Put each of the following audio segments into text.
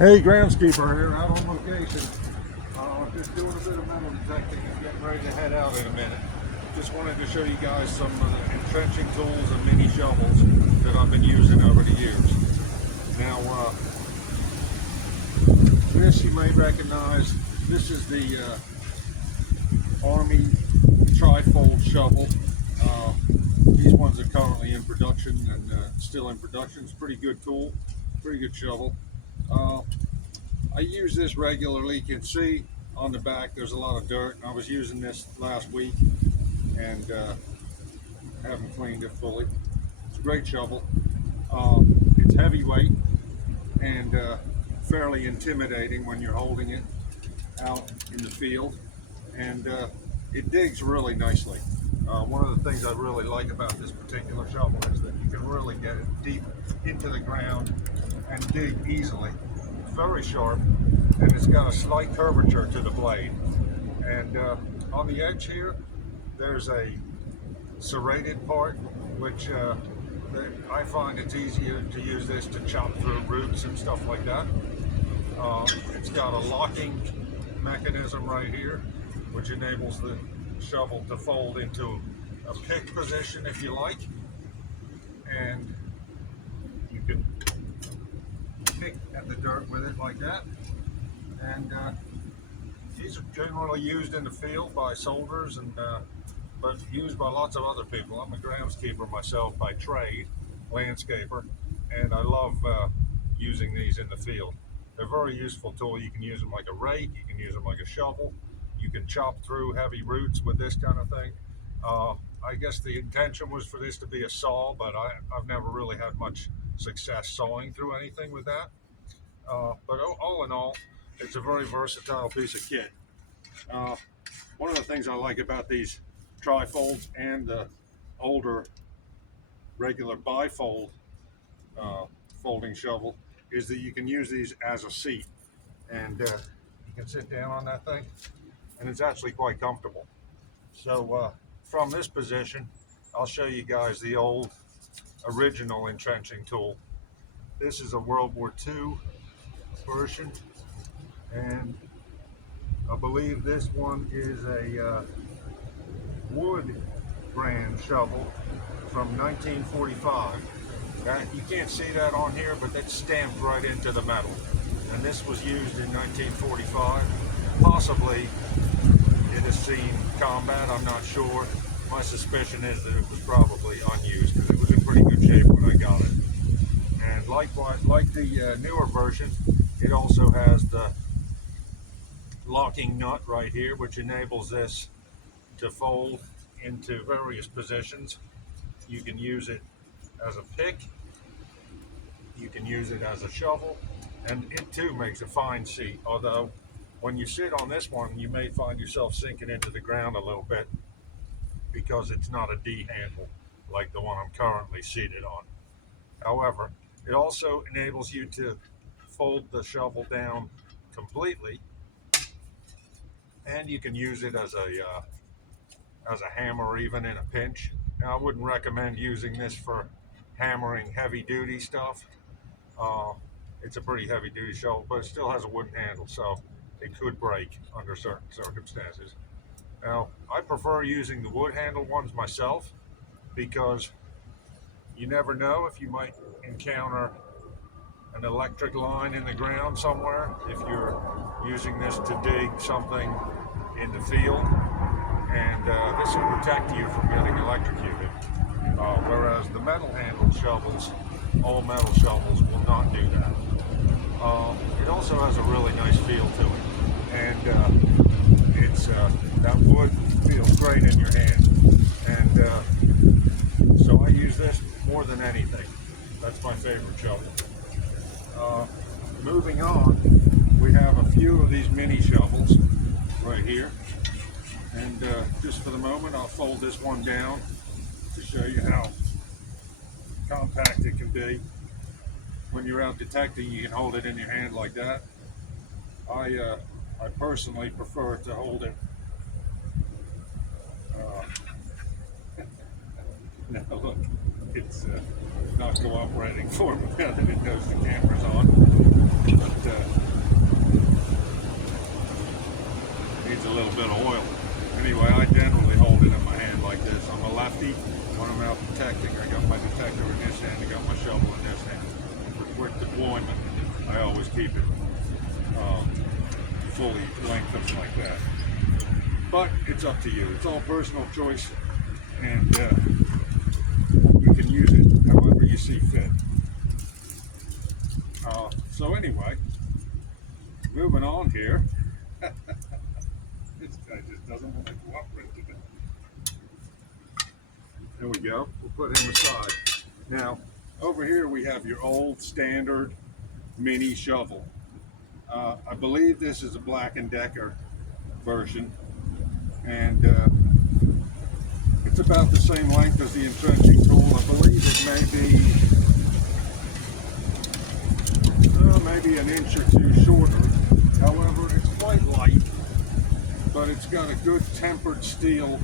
Hey, groundskeeper here, out on location. Just doing a bit of metal detecting and getting ready to head out in a minute. Just wanted to show you guys some entrenching tools and mini shovels that I've been using over the years. Now, this you may recognize. This is the Army tri-fold shovel. These ones are currently in production and still in production. It's a pretty good tool, pretty good shovel. I use this regularly. You can see on the back there's a lot of dirt. I was using this last week and haven't cleaned it fully. It's a great shovel. It's heavyweight and fairly intimidating when you're holding it out in the field, and it digs really nicely. One of the things I really like about this particular shovel is that you can really get it deep into the ground and dig easily. It's very sharp and it's got a slight curvature to the blade, and on the edge here there's a serrated part which I find it's easier to use this to chop through roots and stuff like that. It's got a locking mechanism right here which enables the shovel to fold into a pick position if you like, and you can pick at the dirt with it like that. And these are generally used in the field by soldiers and but used by lots of other people. I'm a groundskeeper myself by trade, landscaper, and I love using these in the field. They're a very useful tool. You can use them like a rake, you can use them like a shovel, you can chop through heavy roots with this kind of thing. I guess the intention was for this to be a saw, but I've never really had much success sawing through anything with that. But all in all, it's a very versatile piece of kit. One of the things I like about these trifolds and the older regular bifold folding shovel is that you can use these as a seat, and you can sit down on that thing and it's actually quite comfortable. So from this position I'll show you guys the old original entrenching tool. This is a World War II version, and I believe this one is a wood brand shovel from 1945. You can't see that on here, but that's stamped right into the metal. And this was used in 1945. Possibly it has seen combat, I'm not sure. My suspicion is that it was probably unused because it was in pretty good shape when I got it. And like the newer version, it also has the locking nut right here, which enables this to fold into various positions. You can use it as a pick, you can use it as a shovel, and it too makes a fine seat, although when you sit on this one you may find yourself sinking into the ground a little bit because it's not a D handle like the one I'm currently seated on. However, it also enables you to fold the shovel down completely, and you can use it as a hammer even in a pinch. Now, I wouldn't recommend using this for hammering heavy duty stuff. It's a pretty heavy duty shovel, but it still has a wooden handle, so it could break under certain circumstances. Now, I prefer using the wood handle ones myself because you never know if you might encounter an electric line in the ground somewhere if you're using this to dig something in the field, and this will protect you from getting electrocuted. Whereas the metal handled shovels, all metal shovels, will not do that. It also has a really nice feel to it, and it's that wood feels great in your hand, and so I use this more than anything. That's my favorite shovel. Moving on, we have a few of these mini shovels right here, and just for the moment I'll fold this one down to show you how compact it can be. When you're out detecting, you can hold it in your hand like that. I personally prefer to hold it now look, it's not cooperating for me now that it knows the camera's on, but deployment, I always keep it fully lengthened like that. But it's up to you. It's all personal choice, and you can use it however you see fit. So anyway, moving on here. This guy just doesn't want to cooperate today. There we go. We'll put him aside. Now, over here we have your old standard mini shovel. I believe this is a Black & Decker version, and it's about the same length as the entrenching tool. I believe it may be an inch or two shorter. However, it's quite light, but it's got a good tempered steel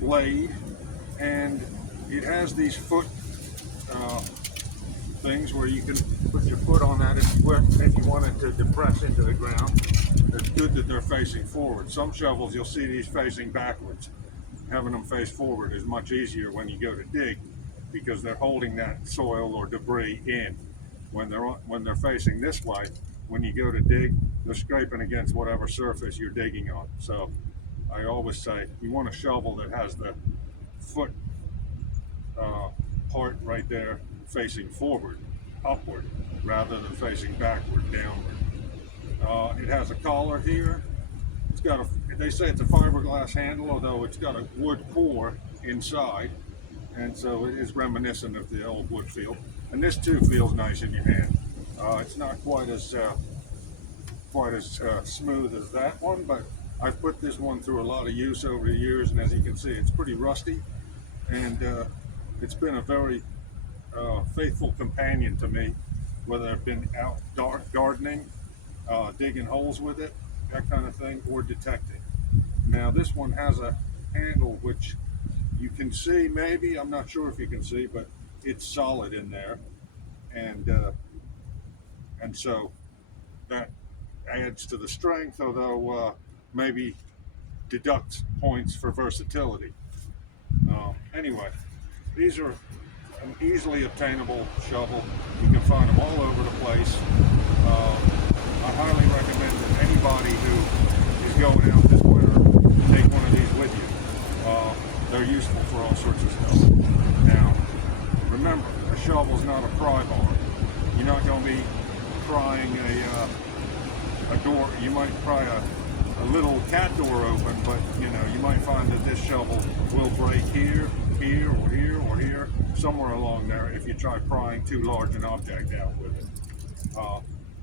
blade, and it has these foot things where you can put your foot on that if you want it to depress into the ground. It's good that they're facing forward. Some shovels you'll see these facing backwards. Having them face forward is much easier when you go to dig, because they're holding that soil or debris in. When they're facing this way, when you go to dig, they're scraping against whatever surface you're digging on. So I always say you want a shovel that has the foot part right there facing forward, upward, rather than facing backward, downward. It has a collar here. It's got they say it's a fiberglass handle, although it's got a wood core inside, and so it is reminiscent of the old wood feel. And this too feels nice in your hand. It's not quite as smooth as that one, but I've put this one through a lot of use over the years, and as you can see, it's pretty rusty, and it's been a very faithful companion to me, whether I've been out gardening, digging holes with it, that kind of thing, or detecting. Now this one has a handle which you can see, maybe, I'm not sure if you can see, but it's solid in there, and so that adds to the strength, although maybe deducts points for versatility. Anyway, these are an easily obtainable shovel. You can find them all over the place. I highly recommend that anybody who is going out this winter take one of these with you. They're useful for all sorts of stuff. Now, remember, a shovel's not a pry bar. You're not going to be prying a door. You might pry a little cat door open, but you might find that this shovel will break here, or here, somewhere along there if you try prying too large an object out with it.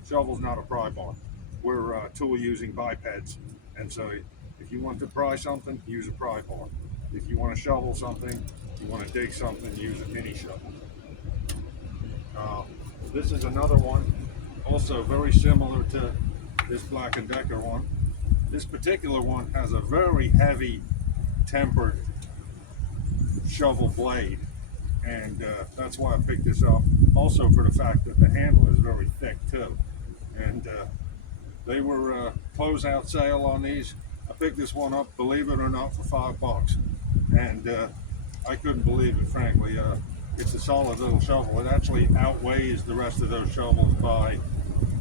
Shovel's not a pry bar. We're tool using bipeds, and so if you want to pry something, use a pry bar. If you want to shovel something, you want to dig something, use a mini shovel. This is another one, also very similar to this Black & Decker one. This particular one has a very heavy tempered shovel blade, and that's why I picked this up. Also for the fact that the handle is very thick too. And they were closeout sale on these. I picked this one up, believe it or not, for $5, and I couldn't believe it, frankly. It's a solid little shovel. It actually outweighs the rest of those shovels by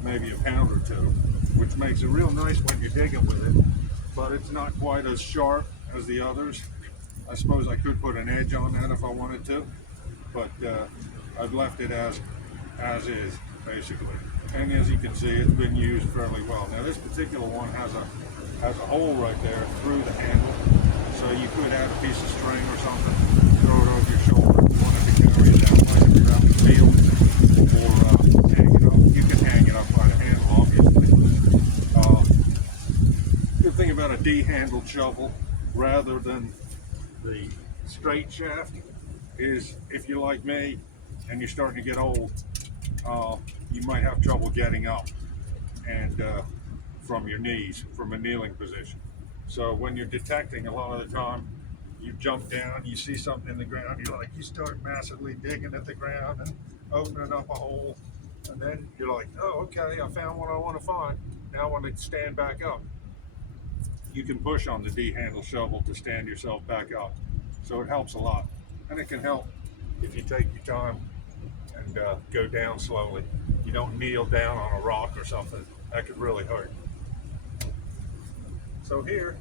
maybe a pound or two, which makes it real nice when you're digging with it, but it's not quite as sharp as the others. I suppose I could put an edge on that if I wanted to, but I've left it as is, basically. And as you can see, it's been used fairly well. Now this particular one has a hole right there through the handle, so you could add a piece of string or something, throw it over your shoulder if you wanted to carry it down like if you're out in the field, or hang it up. You can hang it up by the handle, obviously. Good thing about a D-handled shovel rather than the straight shaft is, if you're like me and you're starting to get old, you might have trouble getting up and from your knees, from a kneeling position. So when you're detecting, a lot of the time you jump down, you see something in the ground, you start massively digging at the ground and opening up a hole, and then you're like, oh, okay, I found what I want to find. Now I want to stand back up. You can push on the D-handle shovel to stand yourself back up. So it helps a lot. And it can help if you take your time and go down slowly. You don't kneel down on a rock or something. That could really hurt. So here's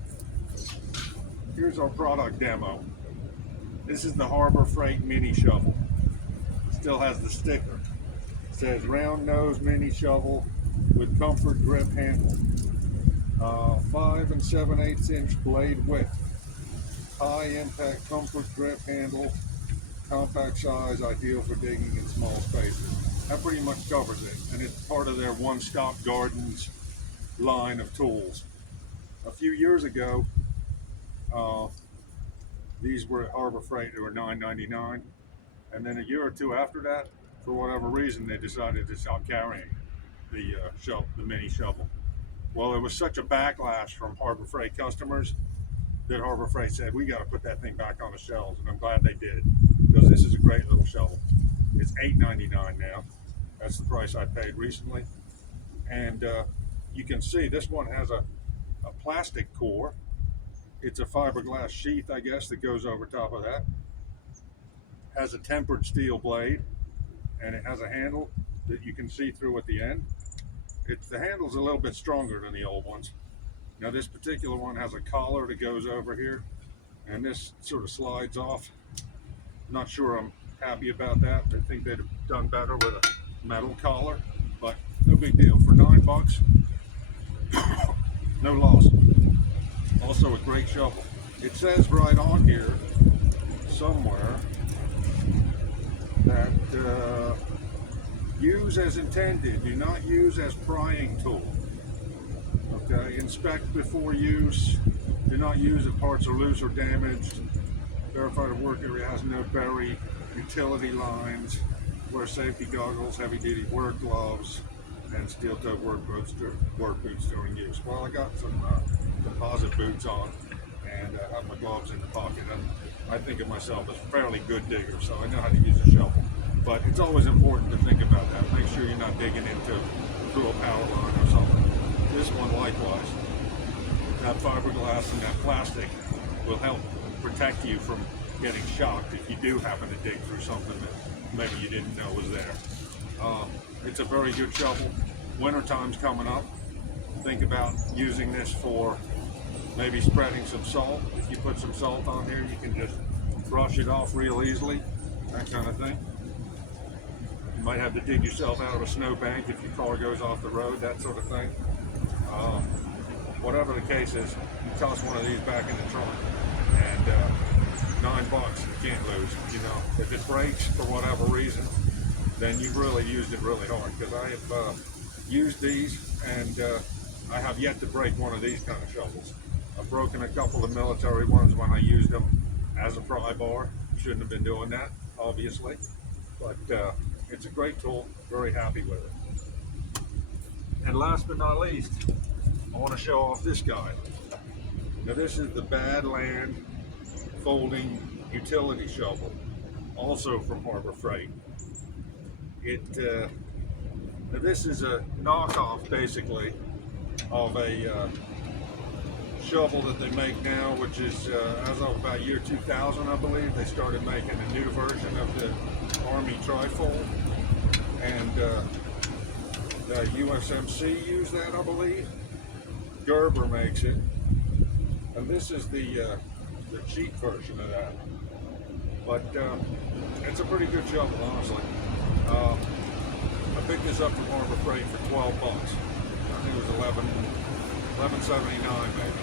our product demo. This is the Harbor Freight mini shovel. It still has the sticker. It says round nose mini shovel with comfort grip handle. 5 7/8 inch blade width. High impact comfort grip handle. Compact size, ideal for digging in small spaces. That pretty much covers it. And it's part of their One Stop Gardens line of tools. A few years ago, these were at Harbor Freight. They were $9.99, and then a year or two after that, for whatever reason, they decided to stop carrying the mini shovel. Well, there was such a backlash from Harbor Freight customers that Harbor Freight said, we got to put that thing back on the shelves, and I'm glad they did, because this is a great little shovel. It's $8.99 now. That's the price I paid recently, and you can see this one has a plastic core. It's a fiberglass sheath, I guess, that goes over top of that. Has a tempered steel blade, and it has a handle that you can see through at the end. The handle's a little bit stronger than the old ones. Now this particular one has a collar that goes over here, and this sort of slides off. Not sure I'm happy about that. I think they'd have done better with a metal collar, but no big deal. For $9, no loss. Also a great shovel. It says right on here somewhere that use as intended, do not use as prying tool. Okay, inspect before use, do not use if parts are loose or damaged, verify the work area has no buried utility lines, wear safety goggles, heavy duty work gloves, and steel-toed work boots during use. Well, I got some composite boots on, and I have my gloves in the pocket. I think of myself as a fairly good digger, so I know how to use a shovel. But it's always important to think about that. Make sure you're not digging through a power line or something. This one likewise. That fiberglass and that plastic will help protect you from getting shocked if you do happen to dig through something that maybe you didn't know was there. It's a very good shovel. Wintertime's coming up. Think about using this for maybe spreading some salt. If you put some salt on here, you can just brush it off real easily, that kind of thing. You might have to dig yourself out of a snowbank if your car goes off the road, that sort of thing. Whatever the case is, you toss one of these back in the trunk, and $9 you can't lose. You know, if it breaks for whatever reason, then you've really used it really hard, because I have used these, and I have yet to break one of these kind of shovels. I've broken a couple of military ones when I used them as a pry bar. Shouldn't have been doing that, obviously, but it's a great tool. Very happy with it. And last but not least, I want to show off this guy. Now this is the Badland folding utility shovel, also from Harbor Freight. Now this is a knockoff, basically, of a shovel that they make now, which is as of about year 2000, I believe. They started making a new version of the Army trifold, and the USMC used that, I believe. Gerber makes it, and this is the cheap version of that. But it's a pretty good shovel, honestly. I picked this up from Harbor Freight for $12. I think it was $11.79 maybe.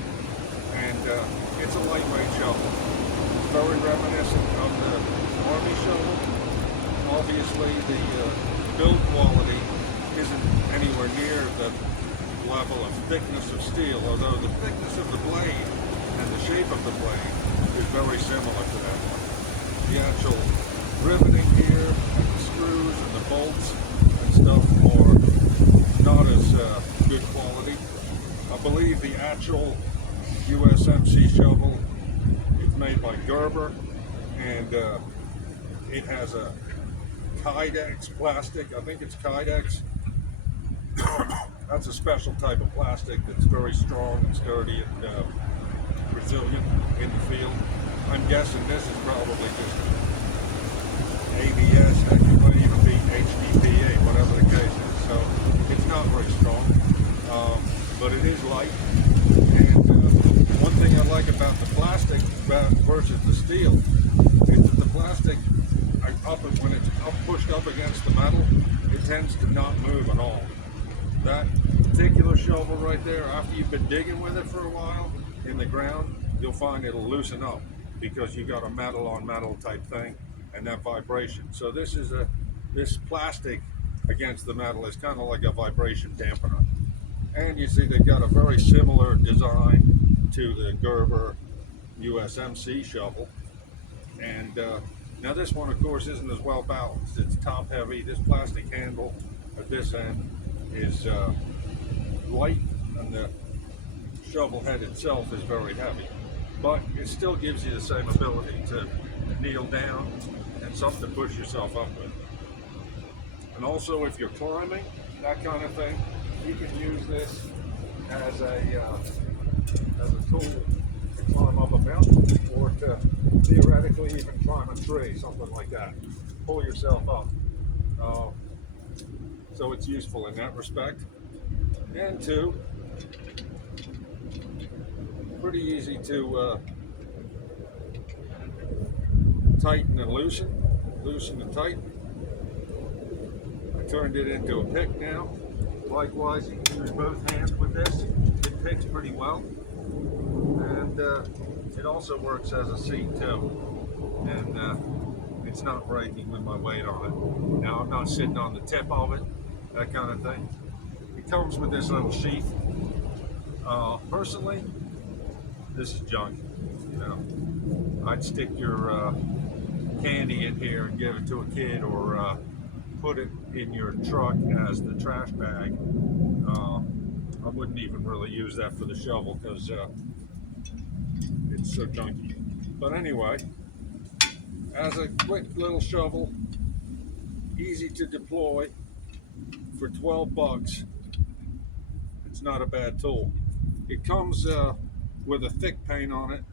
And it's a lightweight shovel. Very reminiscent of the Army shovel. Obviously, the build quality isn't anywhere near the level of thickness of steel, although the thickness of the blade and the shape of the blade is very similar to that one. The actual riveting here, and the screws and the bolts and stuff are not as good quality. I believe the actual USMC shovel is made by Gerber, and it has a Kydex plastic. I think it's Kydex. That's a special type of plastic that's very strong and sturdy and resilient in the field. I'm guessing this is probably just ABS, heck, it might even be HDPE, whatever the case is. So it's not very strong, but it is light. And one thing I like about the plastic versus the steel is that the plastic, when it's pushed up against the metal, it tends to not move at all. That particular shovel right there, after you've been digging with it for a while in the ground, you'll find it'll loosen up because you got a metal on metal type thing and that vibration. So this plastic against the metal is kind of like a vibration dampener. And you see they've got a very similar design to the Gerber USMC shovel. And now this one, of course, isn't as well balanced. It's top heavy. This plastic handle at this end is light, and the shovel head itself is very heavy. But it still gives you the same ability to kneel down and something to push yourself up with. And also, if you're climbing, that kind of thing, you can use this as a tool to climb up a mountain, or to theoretically even climb a tree, something like that. Pull yourself up. So it's useful in that respect. And two, pretty easy to tighten and loosen and tighten. I turned it into a pick now. Likewise, you can use both hands with this. It picks pretty well. And it also works as a seat too. And it's not breaking with my weight on it. Now I'm not sitting on the tip of it, that kind of thing. It comes with this little sheath. Personally, this is junk. You know, I'd stick your candy in here and give it to a kid, or put it in your truck as the trash bag. I wouldn't even really use that for the shovel because it's so junky. But anyway, as a quick little shovel, easy to deploy for 12 bucks, it's not a bad tool. It comes with a thick paint on it.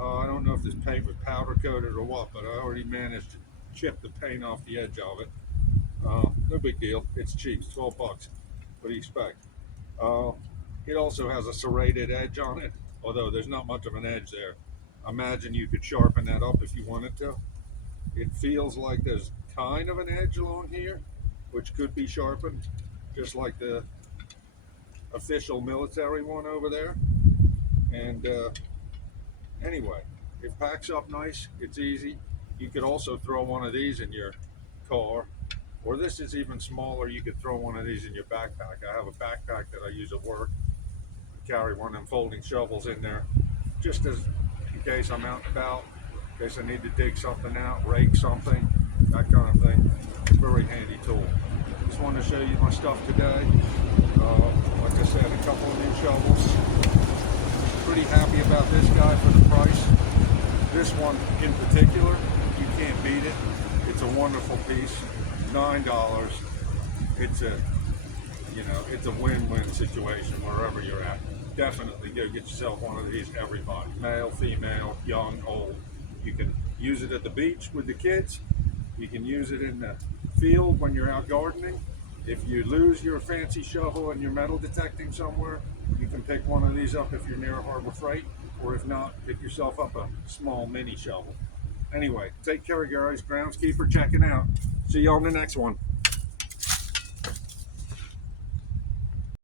I don't know if this paint was powder coated or what, but I already managed to chip the paint off the edge of it. No big deal. It's cheap. It's 12 bucks. What do you expect? It also has a serrated edge on it, although there's not much of an edge there. Imagine you could sharpen that up if you wanted to. It feels like there's kind of an edge along here, which could be sharpened, just like the official military one over there. And anyway, it packs up nice. It's easy. You could also throw one of these in your car, or this is even smaller. You could throw one of these in your backpack. I have a backpack that I use at work. I carry one of them folding shovels in there, just as in case I'm out and about, in case I need to dig something out, rake something, that kind of thing. Very handy tool. Just wanted to show you my stuff today. Like I said, a couple of new shovels. Pretty happy about this guy for the price. This one in particular, you can't beat it. It's a wonderful piece. $9. It's a win-win situation wherever you're at. Definitely go get yourself one of these, everybody. Male, female, young, old. You can use it at the beach with the kids. You can use it in the field when you're out gardening. If you lose your fancy shovel and you're metal detecting somewhere, you can pick one of these up if you're near Harbor Freight, or if not, pick yourself up a small mini shovel. Anyway, take care, guys. Groundskeeper checking out. See you on the next one.